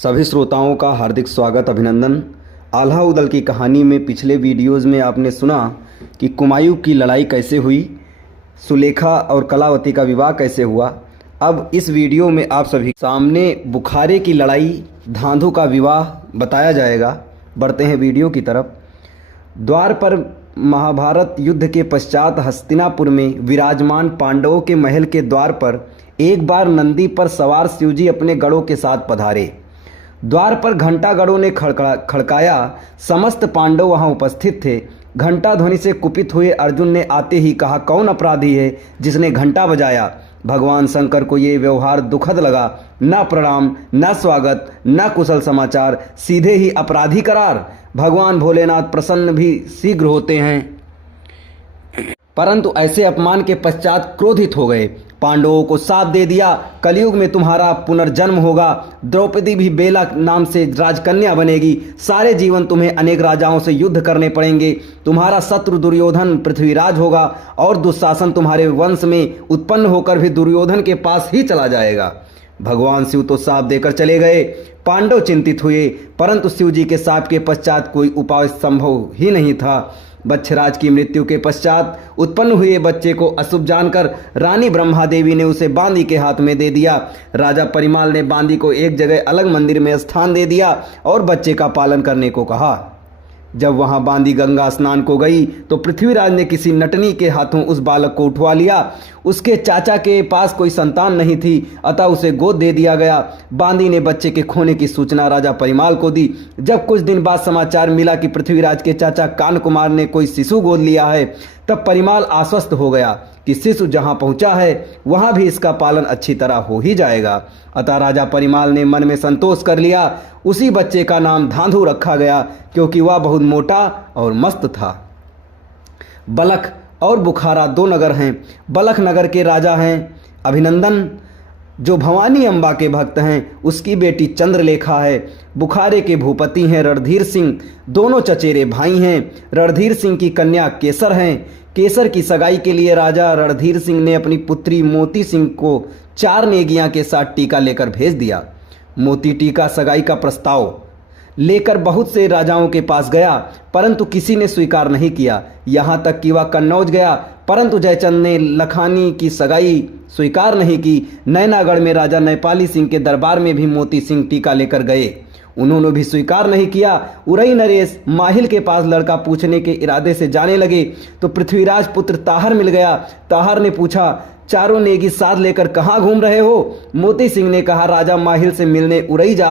सभी श्रोताओं का हार्दिक स्वागत अभिनंदन। आल्हा उदल की कहानी में पिछले वीडियोज़ में आपने सुना कि कुमायूं की लड़ाई कैसे हुई, सुलेखा और कलावती का विवाह कैसे हुआ। अब इस वीडियो में आप सभी सामने बुखारे की लड़ाई, धांधु का विवाह बताया जाएगा। बढ़ते हैं वीडियो की तरफ। द्वार पर महाभारत युद्ध के पश्चात हस्तिनापुर में विराजमान पांडवों के महल के द्वार पर एक बार नंदी पर सवार शिवजी अपने गढ़ों के साथ पधारे। द्वार पर घंटा गढ़ों ने खड़काया। समस्त पांडव वहां उपस्थित थे। घंटा ध्वनि से कुपित हुए अर्जुन ने आते ही कहा, कौन अपराधी है जिसने घंटा बजाया। भगवान शंकर को ये व्यवहार दुखद लगा। न प्रणाम, न स्वागत, न कुशल समाचार, सीधे ही अपराधी करार। भगवान भोलेनाथ प्रसन्न भी शीघ्र होते हैं, परंतु ऐसे अपमान के पश्चात क्रोधित हो गए। पांडवों को साथ दे दिया, कलयुग में तुम्हारा पुनर्जन्म होगा। द्रौपदी भी बेला नाम से राजकन्या बनेगी। सारे जीवन तुम्हें अनेक राजाओं से युद्ध करने पड़ेंगे। तुम्हारा शत्रु दुर्योधन पृथ्वीराज होगा और दुशासन तुम्हारे वंश में उत्पन्न होकर भी दुर्योधन के पास ही चला जाएगा। भगवान शिव तो साप देकर चले गए। पांडव चिंतित हुए, परंतु शिव जी के साप के पश्चात कोई उपाय संभव ही नहीं था। बच्छराज की मृत्यु के पश्चात उत्पन्न हुए बच्चे को अशुभ जानकर रानी ब्रह्मा देवी ने उसे बांदी के हाथ में दे दिया। राजा परिमाल ने बांदी को एक जगह अलग मंदिर में स्थान दे दिया और बच्चे का पालन करने को कहा। जब वहां बांदी गंगा स्नान को गई तो पृथ्वीराज ने किसी नटनी के हाथों उस बालक को उठवा लिया। उसके चाचा के पास कोई संतान नहीं थी, अतः उसे गोद दे दिया गया। बांदी ने बच्चे के खोने की सूचना राजा परिमाल को दी। जब कुछ दिन बाद समाचार मिला कि पृथ्वीराज के चाचा कान कुमार ने कोई शिशु गोद लिया है, तब परिमाल आश्वस्त हो गया कि शिशु जहां पहुंचा है वहां भी इसका पालन अच्छी तरह हो ही जाएगा। अतः राजा परिमाल ने मन में संतोष कर लिया। उसी बच्चे का नाम धांधु रखा गया, क्योंकि वह बहुत मोटा और मस्त था। बलख और बुखारा दो नगर हैं। बलख नगर के राजा हैं अभिनंदन, जो भवानी अम्बा के भक्त हैं। उसकी बेटी चंद्रलेखा है। बुखारे के भूपति हैं रणधीर सिंह। दोनों चचेरे भाई हैं। रणधीर सिंह की कन्या केसर हैं। केसर की सगाई के लिए राजा रणधीर सिंह ने अपनी पुत्री मोती सिंह को 4 नेगियां के साथ टीका लेकर भेज दिया। मोती टीका सगाई का प्रस्ताव लेकर बहुत से राजाओं के पास गया, परंतु किसी ने स्वीकार नहीं किया। यहाँ तक कि वह कन्नौज गया, परंतु जयचंद ने लखानी की सगाई स्वीकार नहीं की। नैनागढ़ में राजा नैपाली सिंह के दरबार में भी मोती सिंह टीका लेकर गए, उन्होंने भी स्वीकार नहीं किया। उरई नरेश माहिल के पास लड़का पूछने के इरादे से जाने लगे तो पृथ्वीराज पुत्र ताहर मिल गया। ताहर ने पूछा, चारों नेगी साथ लेकर कहाँ घूम रहे हो। मोती सिंह ने कहा, राजा माहिल से मिलने उरई जा